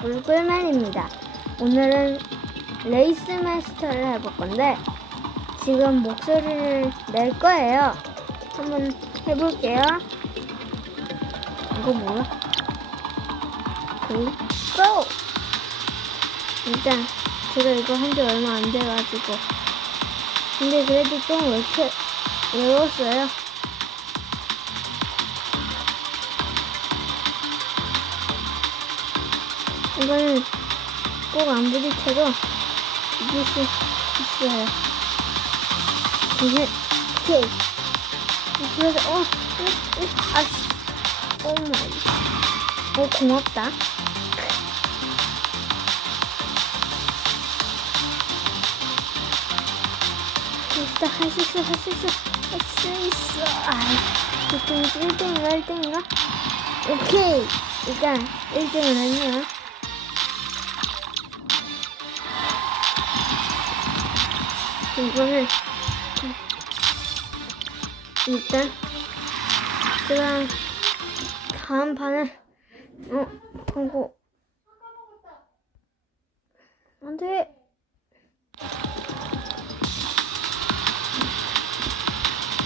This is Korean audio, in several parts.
꿀꿀맨입니다. 오늘은 레이스 마스터를 해볼 건데 지금 목소리를 낼 거예요. 한번 해볼게요. 이거 뭐야? 오케이, 고! 일단 제가 이거 한 지 얼마 안 돼가지고 근데 그래도 좀 외쳐, 외웠어요. 이거는 꼭 안 부딪혀도 이길 수 있어요. 이게, 오케이. 그래서, 어, 으, 으, 아씨. 오 마이. 오, 고맙다. 진짜 할수 있어, 할 수 있어, 할 수 있어. 아이, 1등인가, 1등인가, 1등인가? 오케이. 일단 1등을 했네요. 이거는 일단 그다음 다음 판은 어 광고. 안돼.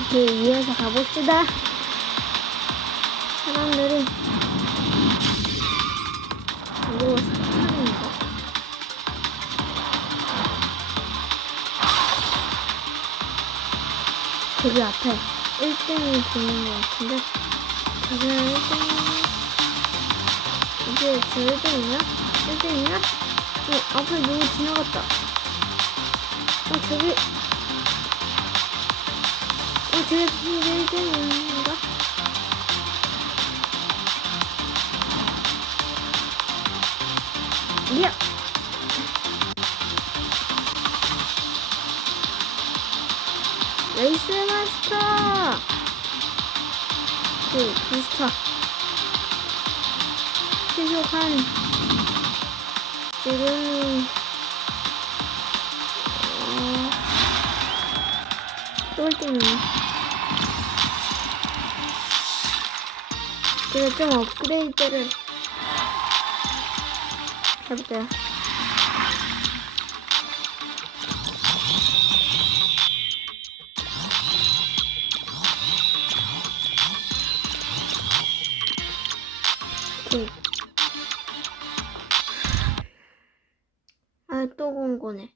이제 이어서 가봅시다. 사람들이 저기 앞에 1등이 보이는 것 같은데 저기 1등 이게 저 1등이야? 1등이야? 어 앞에 누구 지나갔다 어 저기 어 저기 1등인가? 야! 레이스 마스터! 그, 비스타. 최소한, 지금, 어, 똘띵이네. 제가 좀 업그레이드를 해볼게요. 아, 또 공고네.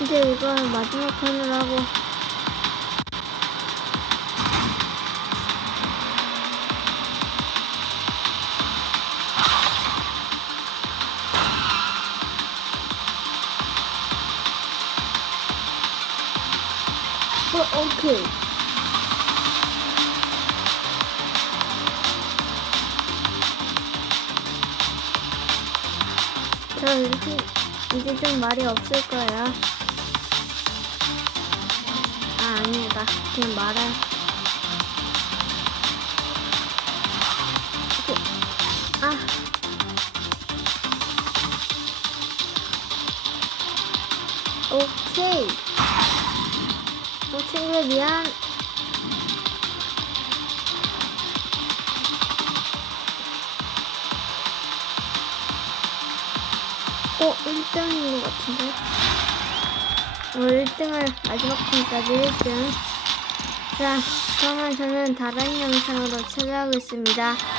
이제 이거 마지막 판을 하고 어, 오케이. 저 이렇게 이제 좀 말이 없을 거예요. 아, 아니다. 그냥. 오케이. 아. 오케이. 어, 친구들 미안. 어, 1등인 것 같은데? 어, 1등을 마지막 판까지 1등. 자, 그러면 저는 다른 영상으로 찾아오겠습니다.